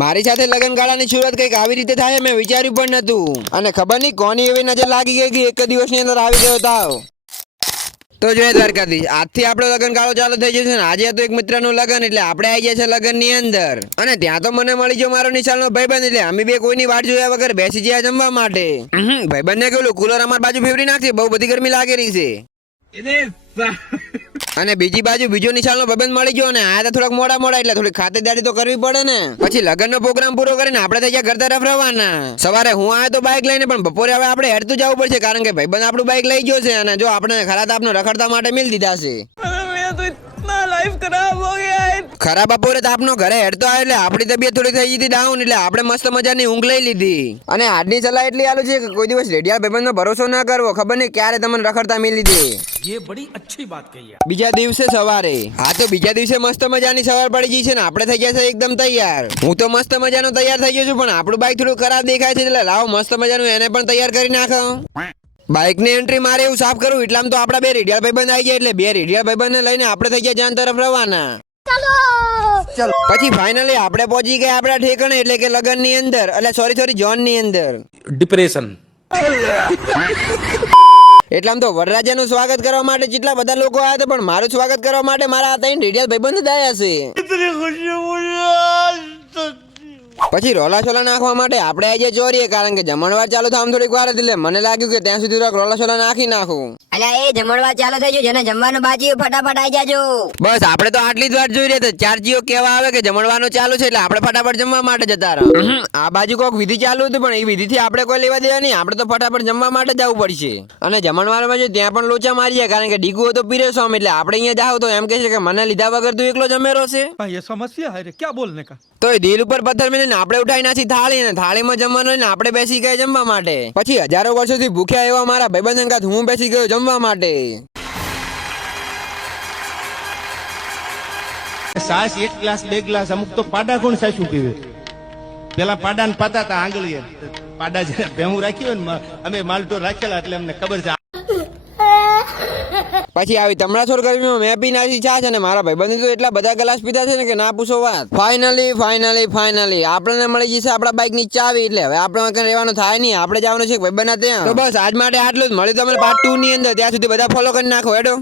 મારી સાથે લગન ગાળાની શરૂઆત કંઈક આવી રીતે થાય મેં વિચાર્યું પણ નતું, અને ખબર નહીં કોની એવી નજર લાગી ગઈ કે એક જ દિવસની અંદર આવી ગયો તાવ. તો જોઈએ દ્વારકાધીશ, આજથી આપણો લગન ગાળો ચાલુ થઈ જશે ને આજે હતું એક મિત્રનું લગન, એટલે આપણે આવી ગયા છે લગન ની અંદર. અને ત્યાં તો મને મળી ગયો મારો નિશાળનો ભાઈબંધ, એટલે અમે બે કોઈની વાટ જોયા વગર બેસી ગયા જમવા માટે. ભાઈબંધને કેવું કુલર અમારી બાજુ ફેવરી નાખશે, બહુ બધી ગરમી લાગી રહી છે. અને બીજી બાજુ બીજો નિશાળનો ભાઈબંધ મળી ગયો, ને આ તો થોડાક મોડા એટલે થોડી ખાતરદારી તો કરવી પડે ને. પછી લગનનો પ્રોગ્રામ પૂરો કરીને આપણે થઈ ગયા ઘર તરફ રવાના. સવારે હું આવ્યો તો બાઇક લઈને, પણ બપોરે હવે આપણે હેડતું જવું પડશે, કારણ કે ભાઈબંધ આપણું બાઇક લઈ ગયો છે, અને જો આપણે ખરા તાપનો રખડતા માટે મિલ દીધા છે. ખરાબ બપોરે તાપનો ઘરે હેડતો આવે એટલે આપણી તબિયત થોડી થઈ ગઈ ડાઉન, એટલે આપણે મસ્ત મજાની ઊંઘ લઈ લીધી. અને આજની સલાહ એટલી આલું છે કે કોઈ દિવસ રેડિયા ભાઈબંધનો ભરોસો ના કરવો, ખબર નહીં ક્યારે તમને રખડતા મિલી દે. ये बड़ी अच्छी बात कही है। બીજા દિવસે સવારે, હા તો બીજા દિવસે મસ્ત મજાની સવાર પડી ગઈ છે ને આપણે થઈ ગયા છે એકદમ તૈયાર. હું તો મસ્ત મજાનો તૈયાર થઈ ગયો છું, પણ આપણું બાઈક થોડું ખરાબ દેખાય છે, એટલે લાવો મસ્ત મજાનું એને પણ તૈયાર કરી નાખો. બાઇક ની એન્ટ્રી મારે એવું સાફ કરવું, એટલામાં તો આપડા બે રેડિયાલ ભાઈબંધ આવી ગયા, એટલે બે રેડિયાલ ભાઈબંધ ને લઈને આપણે થઈ ગયા જાન તરફ રવાના. ચલો પછી ફાઇનલી આપણે પહોંચી ગયા આપણા ઠેકાણે, એટલે કે લગન ની અંદર, એટલે સોરી જોન ની અંદર. डिप्रेशन। એટલામ તો વરરાજાનું સ્વાગત કરવા માટે કેટલા બધા લોકો આવ્યા હતા, પણ મારું સ્વાગત કરવા માટે મારા ત્રણ રેડિયાલ ભાઈબંધ જ આવ્યા છે. પછી રોલા છોલા નાખવા માટે આપણે આજે ચોરીએ, કારણ કે જમણવાર ચાલુ થવા થોડીક વાર હતી, એટલે મને લાગ્યું કે ત્યાં સુધી રોલા છોલા નાખી નાખું. અલ્યા એ જમણવાર ચાલુ થઈ ગયું, જેને જમવાનું બાકી હોય ફટાફટ આવી જાજો. બસ આપણે તો આટલી જ વાત જોઈ રહ્યા હતા. ચારજીઓ કેવા આવે કે જમણવાનું ચાલુ છે, એટલે આપણે ફટાફટ જમવા માટે જતા રહો. આ બાજુ કોઈક વિધિ ચાલુ હતી, પણ એ વિધિથી આપણે કોઈ લેવા દેવા નહીં, આપણે તો ફટાફટ જમવા માટે જવું પડશે. અને જમણવારમાં જો ત્યાં પણ લોચા મારીએ, કારણ કે ડીગુ તો પીરેસો, એટલે આપણે અહીંયા જાવ તો એમ કહે છે કે મને લીધા વગર તું એકલો જમેરો છે. ये समस्या है रे, क्या बोलने का। તો એ દિલ ઉપર પથ્થર મેલીને આપણે ઉઠાઈ નાખી થાળી, અને થાળીમાં જમવાનું લઈને આપણે બેસી ગયા જમવા માટે. પછી હજારો વર્ષોથી ભૂખ્યા એવા મારા ભાઈબંધ સંગાથ હું બેસી ગયો જમવા માટે. સાસ એક ગ્લાસ બે ગ્લાસ, અમુક તો પાડા કોણ સાચું પીવે. પેલા પાડા ને પાતા હતા આંગળીએ, પાડા જયારે ભેહું રાખ્યું ને અમે માલટો રાખેલા, એટલે અમને ખબર છે. પછી આવી તમણાસોર ગરમીમાં મેં પી નાખી છાશ, અને મારા ભાઈબંધી તો એટલા બધા ગ્લાસ પીધા છે ને કે ના પૂછો વાત. ફાઇનલી આપણને મળી જશે આપણા બાઇક ની ચાવી, એટલે હવે આપણે કઈ રહેવાનું થાય નહીં, આપણે જવાનું છે ભાઈબંધના ત્યાં. તો બસ આજ માટે આટલું જ. મળી તમને પાર્ટ 2 ની અંદર, ત્યાં સુધી બધા ફોલો કરી નાખો હેડો.